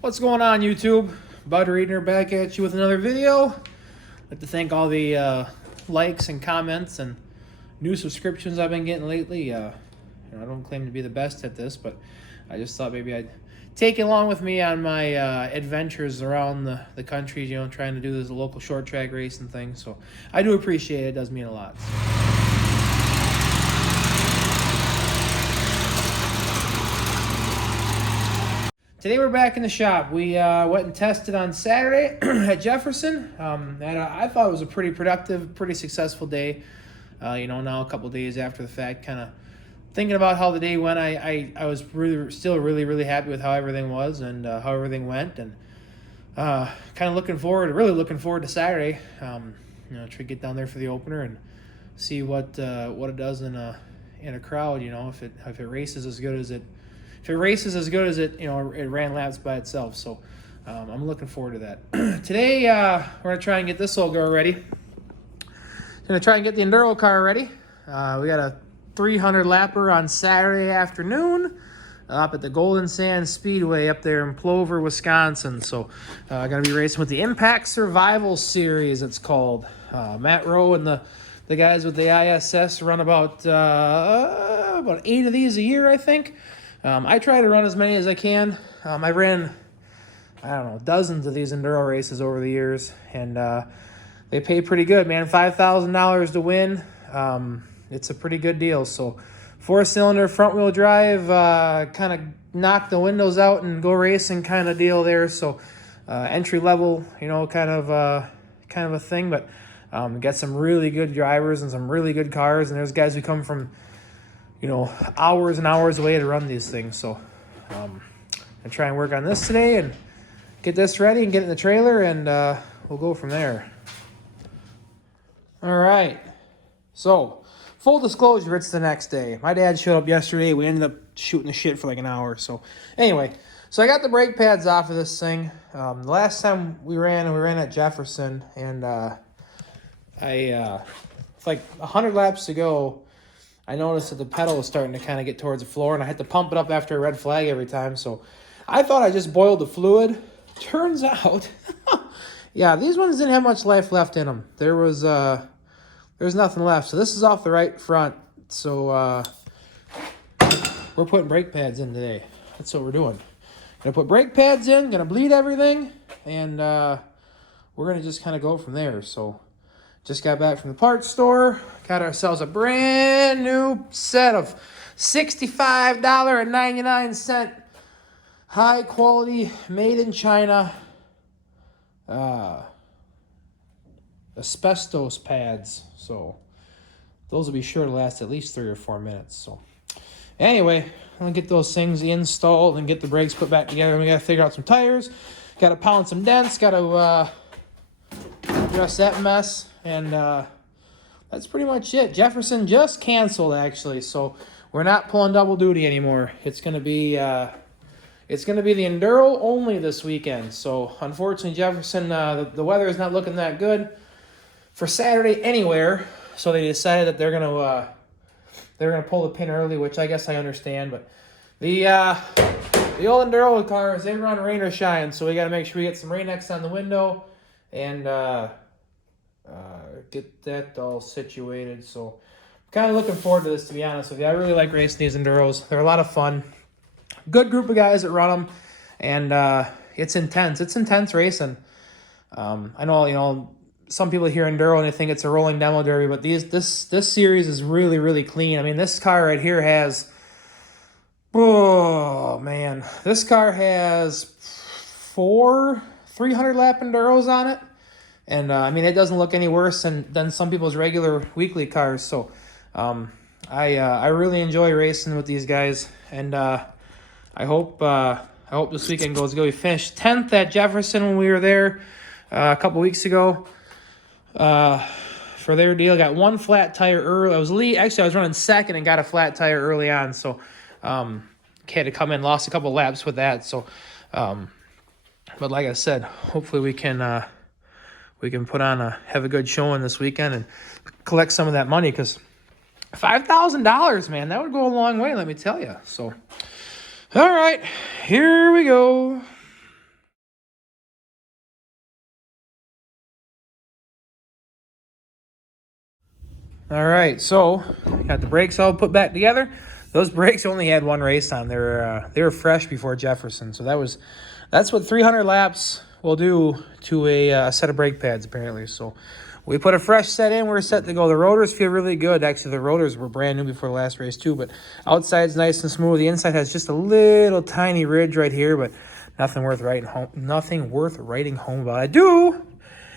What's going on, YouTube? Bud Readner back at you with another video. I'd like to thank all the likes and comments and new subscriptions I've been getting lately. I don't claim to be the best at this, but I just thought maybe I'd take it along with me on my adventures around the country, trying to do this local short track race and things. So I do appreciate it. It does mean a lot. Today we're back in the shop. We went and tested on Saturday at Jefferson, and I thought it was a pretty productive, pretty successful day. Now a couple days after the fact, kind of thinking about how the day went, I was still really happy with how everything was and how everything went, and kind of really looking forward to Saturday. Try to get down there for the opener and see what it does in a crowd. If it races as good as it. If it races as good as it ran laps by itself. So I'm looking forward to that. Today, we're going to try and get this old girl ready. Going to try and get the enduro car ready. We got a 300 lapper on Saturday afternoon up at the Golden Sand Speedway up there in Plover, Wisconsin. So I'm going to be racing with the Impact Survival Series, it's called. Matt Rowe and the guys with the ISS run about 8 of these a year, I think. I try to run as many as I can. I ran, dozens of these enduro races over the years, and they pay pretty good, man. $5,000 to win. It's a pretty good deal. So 4-cylinder front-wheel drive, kind of knock the windows out and go racing kind of deal there. So entry level, kind of a thing, but got some really good drivers and some really good cars, and there's guys who come from hours and hours away to run these things. So I try and work on this today and get this ready and get it in the trailer, and we'll go from there. All right. So full disclosure, it's the next day. My dad showed up yesterday. We ended up shooting the shit for like an hour. So anyway, I got the brake pads off of this thing. The last time we ran at Jefferson, and it's like 100 laps to go. I noticed that the pedal was starting to kind of get towards the floor, and I had to pump it up after a red flag every time. So I thought I just boiled the fluid. Turns out, yeah, these ones didn't have much life left in them. There was nothing left. So this is off the right front. So we're putting brake pads in today. That's what we're doing. Gonna put brake pads in, gonna bleed everything, and we're gonna just kind of go from there. So just got back from the parts store. Got ourselves a brand new set of $65.99 high quality, made in China asbestos pads. So those will be sure to last at least 3 or 4 minutes. So anyway, I'm gonna get those things installed and get the brakes put back together. We gotta figure out some tires. Gotta pound some dents. Gotta address that mess. And that's pretty much it. Jefferson just canceled, actually, so we're not pulling double duty anymore. It's gonna be the enduro only this weekend. So unfortunately, Jefferson, the weather is not looking that good for Saturday anywhere. So they decided that they're gonna pull the pin early, which I guess I understand. But the old enduro cars, they run rain or shine, so we got to make sure we get some Rain-X on the window and get that all situated. So I'm kind of looking forward to this, to be honest with you. I really like racing these enduros. They're a lot of fun. Good group of guys that run them, and it's intense. It's intense racing. I know, some people hear enduro and they think it's a rolling demo derby, but this series is really clean. I mean, this car right here has, this car has 4 300 lap enduros on it. And, it doesn't look any worse than some people's regular weekly cars. So I really enjoy racing with these guys. And I hope this weekend goes good. We finished 10th at Jefferson when we were there a couple weeks ago for their deal. Got 1 flat tire early. I was running second and got a flat tire early on. So had to come in, lost a couple laps with that. So, but like I said, hopefully we can have a good showing this weekend and collect some of that money, because $5,000, man, that would go a long way, let me tell you. So, all right, here we go. All right, so got the brakes all put back together. Those brakes only had one race on. They were fresh before Jefferson, so that's what 300 laps will do to a set of brake pads apparently. So we put a fresh set in. We're set to go. The rotors feel really good. Actually, the rotors were brand new before the last race too. But outside's nice and smooth. The inside has just a little tiny ridge right here, but nothing worth writing home. Nothing worth writing home about. I do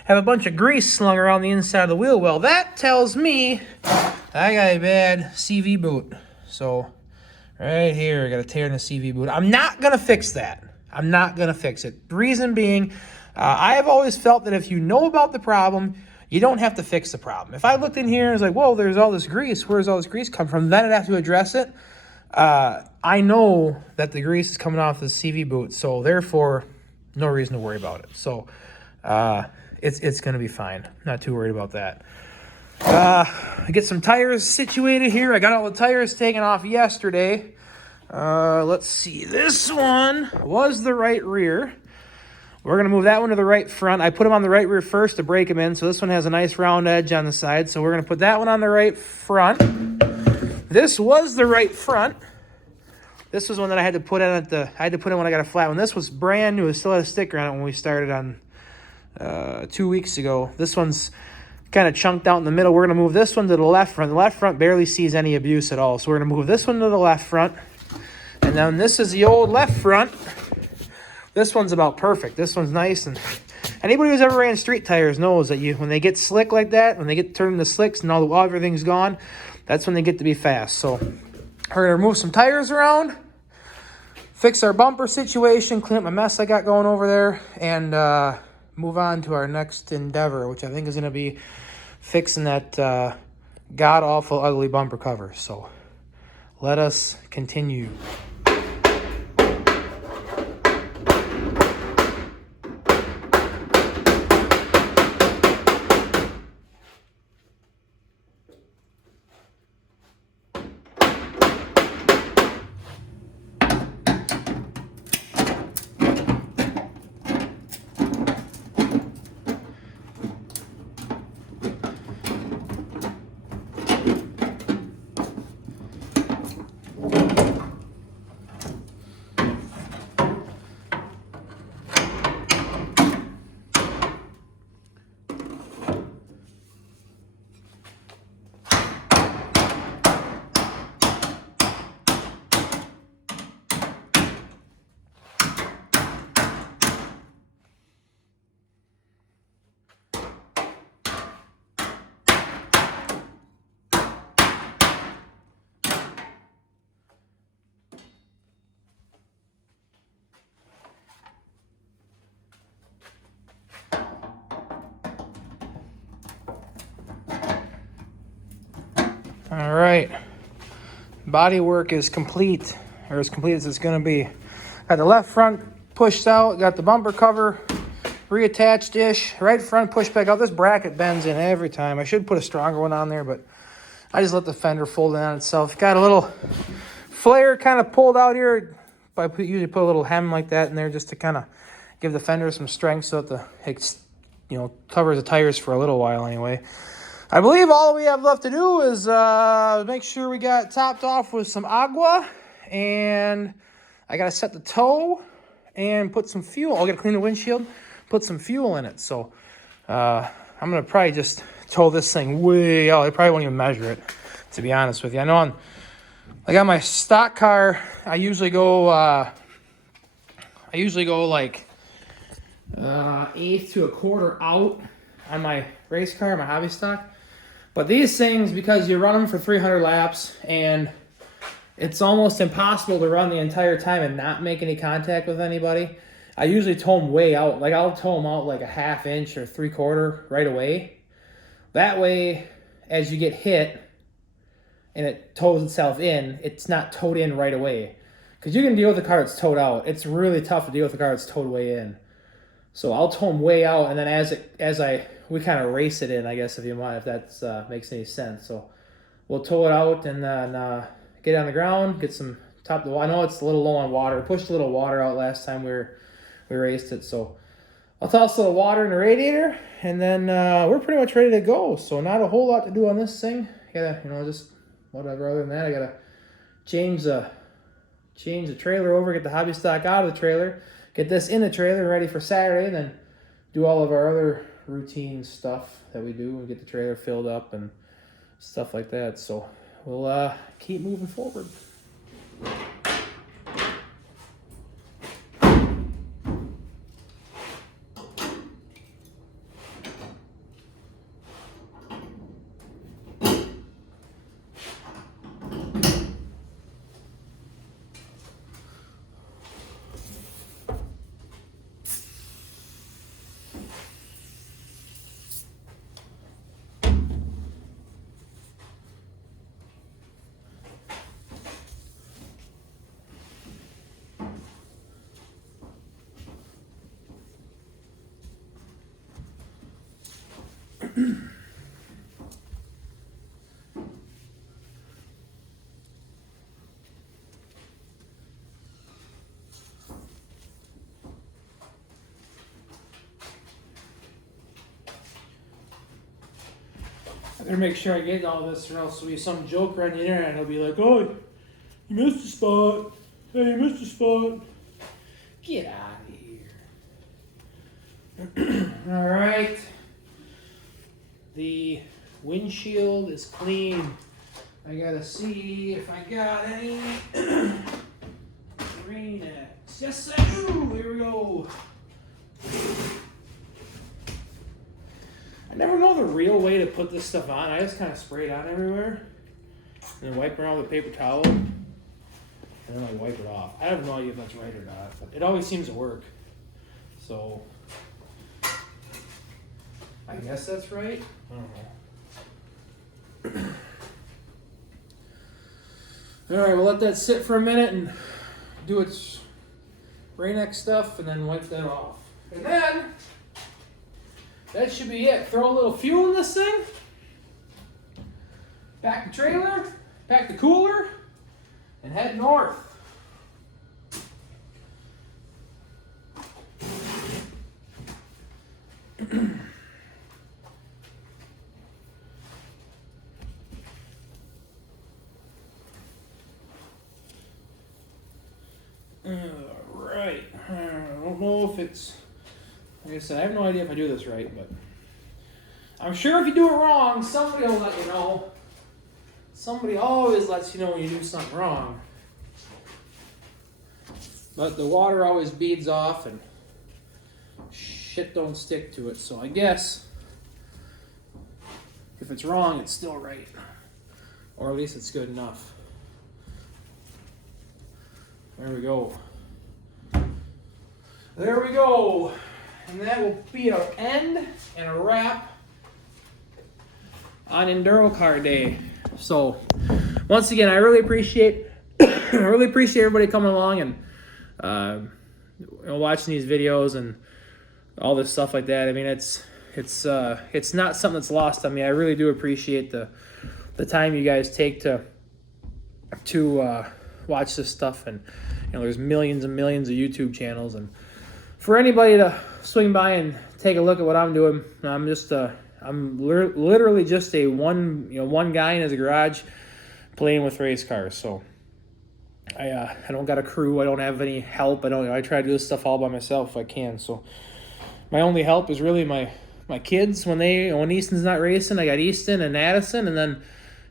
have a bunch of grease slung around the inside of the wheel well. That tells me I got a bad CV boot. So right here, I got a tear in the CV boot. I'm not going to fix that. I'm not going to fix it. Reason being, I have always felt that if you know about the problem, you don't have to fix the problem. If I looked in here and was like, whoa, there's all this grease. Where's all this grease come from? Then I'd have to address it. I know that the grease is coming off the CV boot, so therefore, no reason to worry about it. So, it's going to be fine. Not too worried about that. I get some tires situated here. I got all the tires taken off yesterday. Let's see. This one was the right rear. We're going to move that one to the right front. I put them on the right rear first to break them in, so this one has a nice round edge on the side. So we're going to put that one on the right front. This was the right front. This was one that I had to put in I had to put in when I got a flat one. This was brand new. It still had a sticker on it when we started on 2 weeks ago. This one's kind of chunked out in the middle. We're going to move this one to the left front. The left front barely sees any abuse at all. So we're going to move this one to the left front. And then this is the old left front. This one's about perfect. This one's nice. And anybody who's ever ran street tires knows that when they get slick like that, when they get turned into slicks and everything's gone, that's when they get to be fast. So we're going to remove some tires around, fix our bumper situation, clean up my mess I got going over there, and move on to our next endeavor, which I think is going to be fixing that god-awful ugly bumper cover. So let us continue. All right, body work is complete, or as complete as it's going to be. Got the left front pushed out, got the bumper cover reattached-ish, right front pushed back out. This bracket bends in every time. I should put a stronger one on there, but I just let the fender fold in on itself. Got a little flare kind of pulled out here. I usually put a little hem like that in there just to kind of give the fender some strength so that it covers the tires for a little while anyway. I believe all we have left to do is make sure we got topped off with some agua, and I got to set the toe and put some fuel. I got to clean the windshield, put some fuel in it. So I'm going to probably just tow this thing way out. I probably won't even measure it, to be honest with you. I know I got my stock car. I usually go like eighth to a quarter out on my race car, my hobby stock. But these things, because you run them for 300 laps, and it's almost impossible to run the entire time and not make any contact with anybody, I usually tow them way out. Like, I'll tow them out like a half inch or 3/4 right away. That way, as you get hit and it tows itself in, it's not towed in right away. Because you can deal with a car that's towed out. It's really tough to deal with a car that's towed way in. So I'll tow them way out, and then we kind of race it in, I guess, if that makes any sense. So we'll tow it out and then get it on the ground, get some top of the water. I know it's a little low on water. We pushed a little water out last time we raced it. So I'll toss a little water in the radiator, and then we're pretty much ready to go. So not a whole lot to do on this thing. gotta, just whatever. Other than that, I gotta change the trailer over, get the hobby stock out of the trailer, get this in the trailer ready for Saturday, and then do all of our other routine stuff that we do and get the trailer filled up and stuff like that. So we'll keep moving forward. I better make sure I get all this, or else there'll be some joker on the internet and he'll be like, "Oh, you missed a spot. Hey, you missed a spot. Get out of here." All right. The windshield is clean. I gotta see if I got any green X. Yes, I do. Here we go. I never know the real way to put this stuff on. I just kind of spray it on everywhere and then wipe around with a paper towel and then I wipe it off. I have no idea if that's right or not, but it always seems to work. So I guess that's right. I don't know. All right, we'll let that sit for a minute and do its Rain-X stuff and then wipe that off. And then that should be it. Throw a little fuel in this thing. Back the trailer, pack the cooler, and head north. Right. I don't know if it's, like I said, I have no idea if I do this right, but I'm sure if you do it wrong, somebody will let you know. Somebody always lets you know when you do something wrong. But the water always beads off and shit don't stick to it, so I guess if it's wrong, it's still right. Or at least it's good enough. There we go. There we go. And that will be an end and a wrap on Enduro Car Day. So, once again, I really appreciate everybody coming along and watching these videos and all this stuff like that. I mean, it's not something that's lost on me. I really do appreciate the time you guys take to watch this stuff, and there's millions and millions of YouTube channels, and for anybody to swing by and take a look at what I'm doing, I'm literally just a one guy in his garage playing with race cars. So I don't got a crew. I don't have any help. I try to do this stuff all by myself if I can. So my only help is really my kids. When Easton's not racing, I got Easton and Addison, and then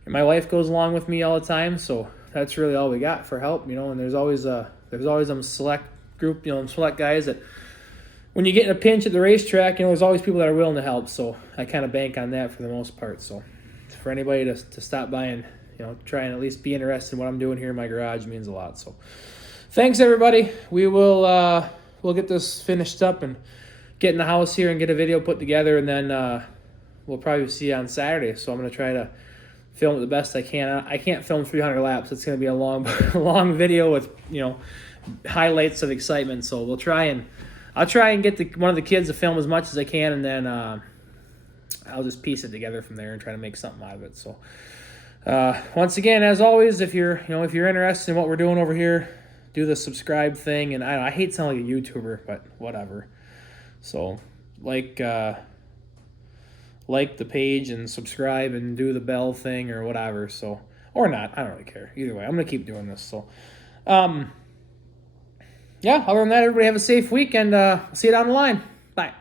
my wife goes along with me all the time. So that's really all we got for help, and there's always some select group, select guys that when you get in a pinch at the racetrack, there's always people that are willing to help. So I kind of bank on that for the most part. So for anybody to stop by and try and at least be interested in what I'm doing here in my garage means a lot. So thanks everybody. We'll get this finished up and get in the house here and get a video put together, and then we'll probably see you on Saturday. So I'm going to try to film it the best I can. I can't film 300 laps. It's going to be a long long video with highlights of excitement. So I'll try and get one of the kids to film as much as I can, and then I'll just piece it together from there and try to make something out of it. So once again, as always, if you're interested in what we're doing over here, do the subscribe thing. And I hate sounding like a YouTuber, but whatever. So like like the page and subscribe and do the bell thing or whatever. So, or not, I don't really care. Either way, I'm gonna keep doing this. So, yeah. Other than that, everybody have a safe week and see you down the line. Bye.